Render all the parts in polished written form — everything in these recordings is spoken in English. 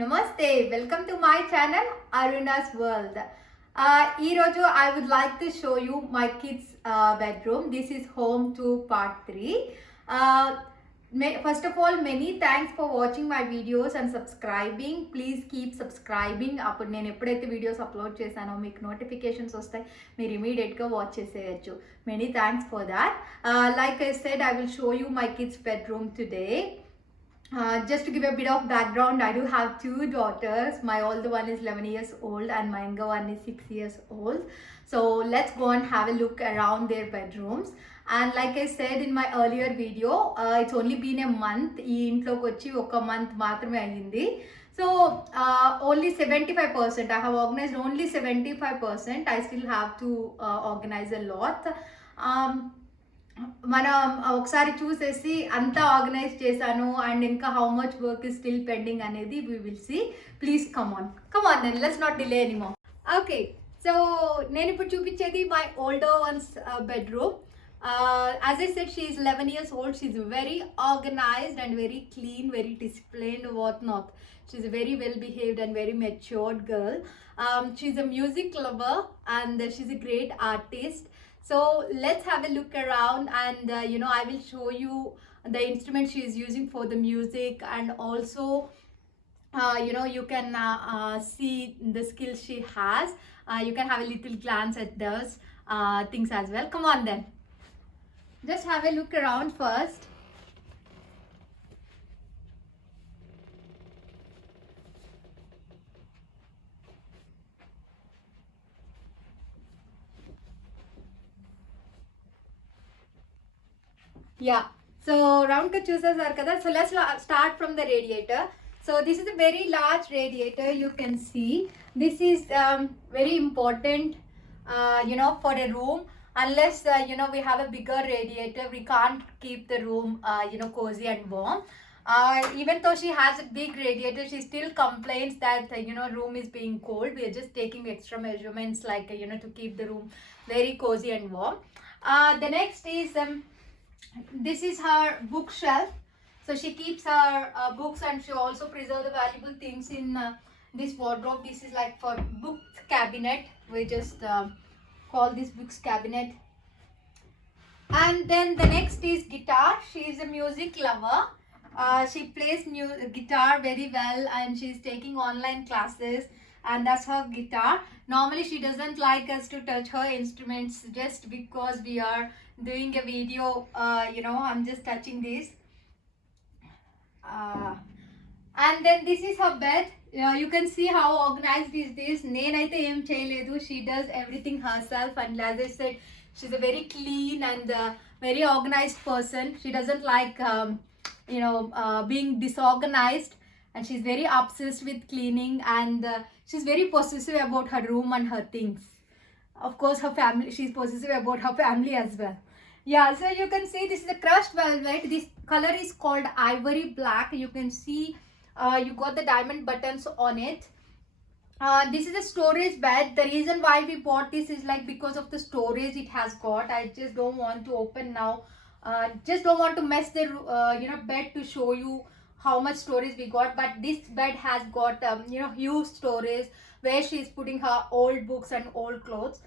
Namaste, welcome to my channel Aruna's World. Roju, I would like to show you my kids' bedroom. This is home to part 3. First of all, many thanks for watching my videos and subscribing. Please keep subscribing. అప్పుడు నేను ఎప్పుడైతే videos upload చేశానో మీకు notifications వస్తాయి, మీరు ఇమీడియట్గా watch చేసేయచ్చు. Many thanks for that. Like I said, I will show you my kids' bedroom today. Just to give a bit of background, I do have 2 daughters. My older one is 11 years old and my younger one is 6 years old. So let's go and have a look around their bedrooms. And like I said in my earlier video, it's only been a month. ఈ ఇంట్లోకి వచ్చి ఒక month మాత్రమే అయ్యింది. So only 75%. I have organized only 75%. I still have to organize a lot. మనం ఒకసారి చూసేసి అంతా ఆర్గనైజ్ చేశాను అండ్ ఇంకా how much work is still pending అనేది we will see. Please come on then let's not delay anymore. Okay, so నేను ఇప్పుడు చూపించేది my older ones bedroom. As I said, she is 11 years old. She is very organized and very clean, very disciplined, what not. She is a very well behaved and very matured girl. She is a music lover and she is a great artist. So let's have a look around and I will show you the instruments she is using for the music, and also you can see the skills she has. You can have a little glance at those things as well. Come on then, just have a look around first. Yeah, so round ka చూసేసారు కదా. So let's start from the radiator. So this is a very large radiator. You can see this is very important for a room. Unless we have a bigger radiator, we can't keep the room cozy and warm. Even though she has a big radiator, she still complains that room is being cold. We are just taking extra measurements like to keep the room very cozy and warm. The next is this is her bookshelf. So she keeps her books, and she also preserves the valuable things in this wardrobe. This is like for books cabinet. We just call this books cabinet. And then the next is guitar. She is a music lover. She plays guitar very well and she is taking online classes, and that's her guitar. Normally she doesn't like us to touch her instruments just because we are doing a video. I'm just touching this. And then this is her bed. You can see how organized is this. Nenaithe em cheyaledu. She does everything herself, and as I said, she's a very clean and very organized person. She doesn't like being disorganized, and she's very obsessed with cleaning, and she's very possessive about her room and her things. Of course, her family, she's possessive about her family as well. Yeah, so you can see this is a crushed velvet. This color is called ivory black. You can see you got the diamond buttons on it. This is a storage bed. The reason why we bought this is like because of the storage it has got. I just don't want to open now. Just don't want to mess the bed to show you how much storage we got. But this bed has got huge storage where she is putting her old books and old clothes.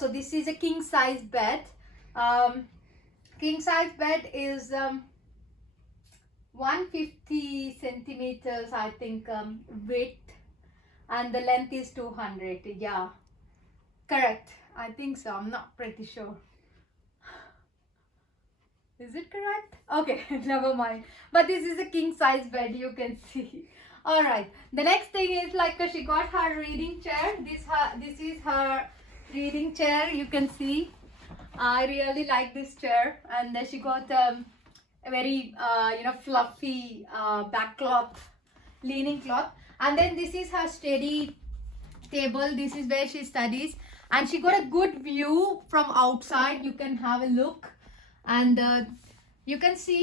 So this is a king size bed. King size bed is 150 centimeters, I think, width, and the length is 200. Yeah, correct, I think so. I'm not pretty sure. Is it correct? Okay, never mind. But this is a king size bed, you can see. All right, the next thing is like she got her reading chair. This is her reading chair. You can see I really like this chair, and then she got a very fluffy back cloth, leaning cloth. And then this is her study table. This is where she studies, and she got a good view from outside. You can have a look, and you can see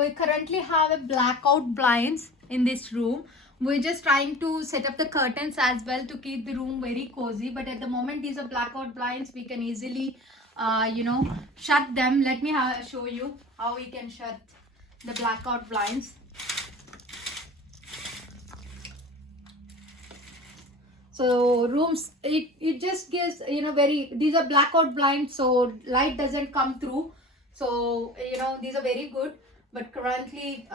we currently have a blackout blinds in this room. We're just trying to set up the curtains as well to keep the room very cozy, but at the moment these are blackout blinds. We can easily shut them. Let me show you how we can shut the blackout blinds. So rooms, it just gives, you know, very, these are blackout blinds, so light doesn't come through. So, you know, these are very good. But currently,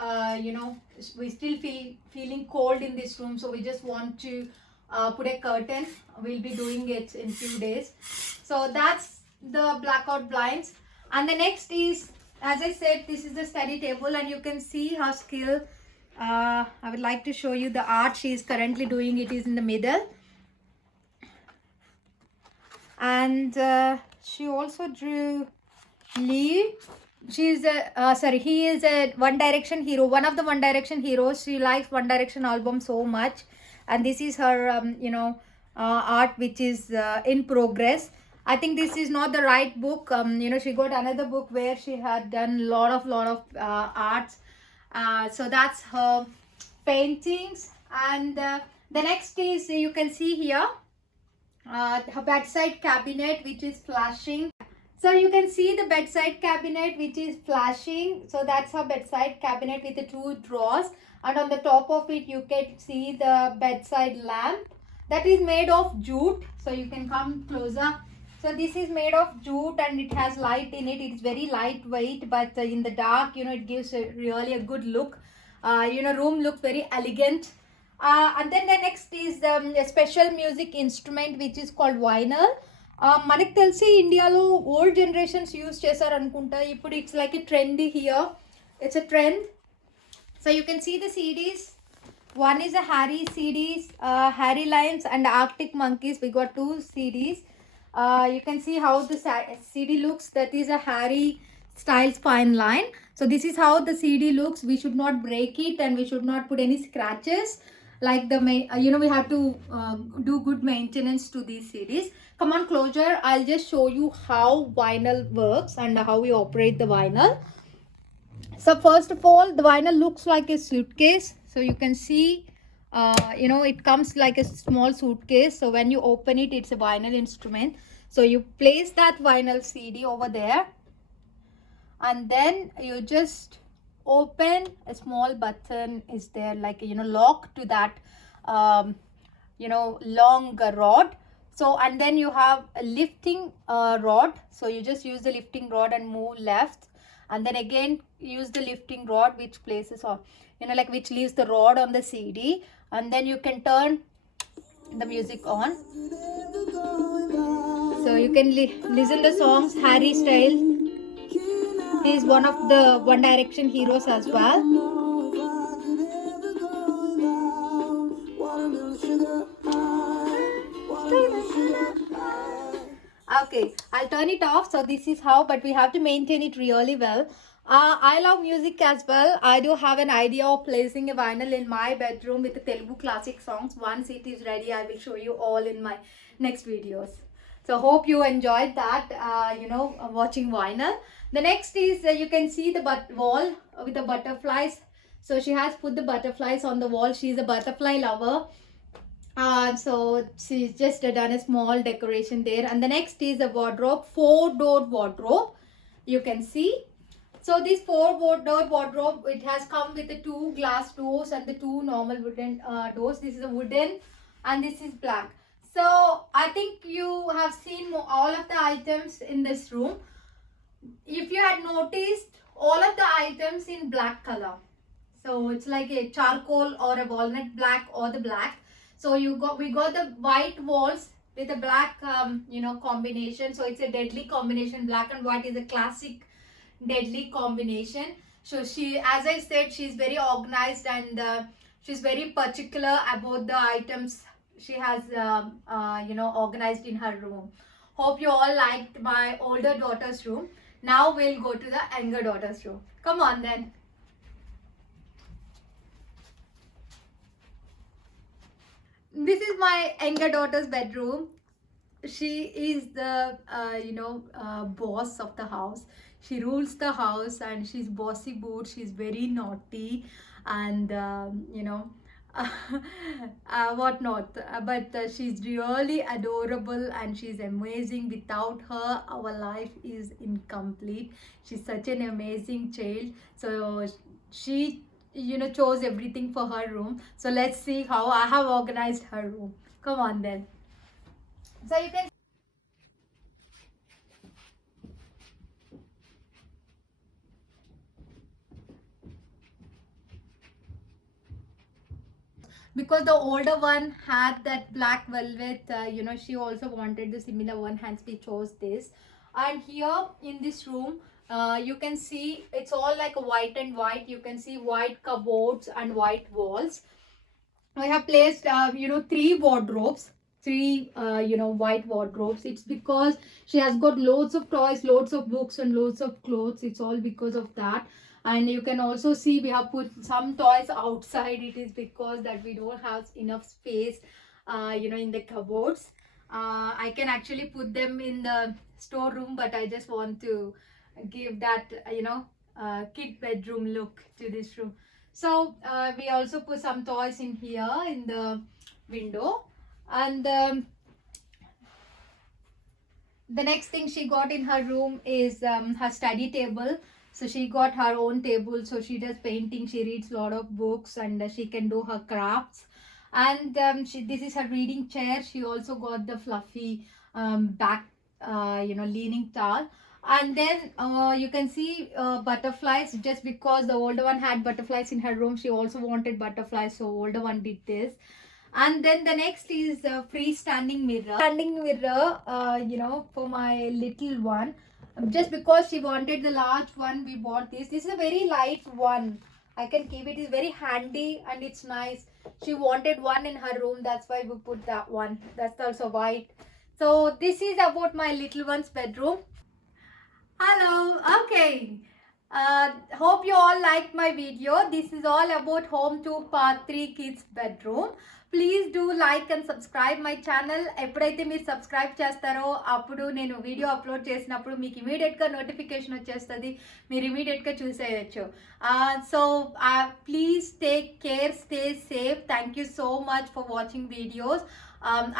you know, we still feeling cold in this room, so we just want to put a curtain. We'll be doing it in few days. So that's the blackout blinds. And the next is, as I said, this is the study table, and you can see her skill. I would like to show you the art she is currently doing. It is in the middle. And she also drew Lee. She's a sorry, he is a One Direction hero, one of the One Direction heroes. She likes One Direction album so much, and this is her you know, art which is in progress. I think this is not the right book. You know, she got another book where she had done lot of arts. So that's her paintings. And the next is, you can see here, her bedside cabinet which is flashing. So you can see the bedside cabinet which is flashing. So that's her bedside cabinet with the two drawers, and on the top of it you can see the bedside lamp that is made of jute. So you can come closer. So this is made of jute and it has light in it. It's very lightweight, but in the dark, you know, it gives really a good look. You know, room looks very elegant. And then the next is a special music instrument which is called vinyl. మనకు తెలిసి ఇండియాలో old generations use చేశారు అనుకుంటా. ఇప్పుడు it's like a trend here. It's a trend. So you can see the CDs. One is a Harry CDs, Harry Lions and Arctic Monkeys. We got two CDs. You can see how the CD looks. That is a Harry Styles fine line. So this is how the CD looks. We should not break it and we should not put any scratches. Like the you know, we have to do good maintenance to these CDs. Come on closer, I'll just show you how vinyl works and how we operate the vinyl. So first of all, the vinyl looks like a suitcase. So you can see, you know, it comes like a small suitcase. So when you open it, it's a vinyl instrument. So you place that vinyl CD over there, and then you just open. A small button is there, like, you know, lock to that you know, long rod. So and then you have a lifting rod. So you just use the lifting rod and move left, and then again use the lifting rod which places on, you know, like which leaves the rod on the CD, and then you can turn the music on. So you can listen the songs. Harry Styles, he is one of the One Direction heroes as well. Okay, I'll turn it off. So this is how, but we have to maintain it really well. I love music as well. I do have an idea of placing a vinyl in my bedroom with the Telugu classic songs. Once it is ready, I will show you all in my next videos. So hope you enjoyed that, you know, watching vinyl. The next is, you can see the wall with the butterflies. So she has put the butterflies on the wall. She's a butterfly lover. So she's just done a small decoration there. And the next is a wardrobe, 4-door wardrobe. You can see. So this 4-door wardrobe, it has come with the 2 glass doors and the 2 normal wooden doors. This is a wooden and this is black. So I think you have seen all of the items in this room. If you had noticed, all of the items in black color. So it's like a charcoal or a walnut black or the black. So we got the white walls with a black you know, combination. So it's a deadly combination. Black and white is a classic deadly combination. So she, as I said, she's very organized and she's very particular about the items she has you know, organized in her room. Hope you all liked my older daughter's room. Now we'll go to the younger daughter's room. Come on then. This is my younger daughter's bedroom. She is the you know, boss of the house. She rules the house and she's bossy boot. She's very naughty and you know, what not. But she's really adorable and she's amazing. Without her, our life is incomplete. She's such an amazing child. So she, you know, chose everything for her room. So let's see how I have organized her room. Come on then. So you can, because the older one had that black velvet, she also wanted the similar one, hence we chose this. And here in this room, you can see it's all like a white and white. You can see white cupboards and white walls. I have placed, three wardrobes, three, white wardrobes. It's because she has got loads of toys, loads of books, and loads of clothes. It's all because of that. And you can also see we have put some toys outside. It is because that we don't have enough space, in the cupboards. I can actually put them in the storeroom, but I just want to give that, kid bedroom look to this room. So we also put some toys in here in the window. And the next thing she got in her room is her study table. So she got her own table. So she does painting, she reads a lot of books, and she can do her crafts. And this is her reading chair. She also got the fluffy back, leaning towel. And then you can see butterflies. Just because the older one had butterflies in her room, she also wanted butterflies, so older one did this. And then the next is a freestanding mirror. Standing mirror, for my little one. Just because she wanted the large one, we bought this. This is a very light one. I can keep it. It's very handy and it's nice. She wanted one in her room. That's why we put that one. That's also white. So this is about my little one's bedroom. Hello. Okay. Hope you all liked my video. This is all about home tour part 3 kids bedroom. Please do like and subscribe my channel. ఎప్పుడైతే మీరు subscribe చేస్తారో అప్పుడు నేను video upload చేసినప్పుడు మీకు ఇమీడియట్గా notification వచ్చేస్తుంది, మీరు ఇమీడియట్గా చూసేయచ్చు. So please take care, stay safe. Thank you so much for watching videos.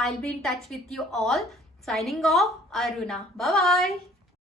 I'll be in touch with you all. Signing off, Aruna. Bye bye.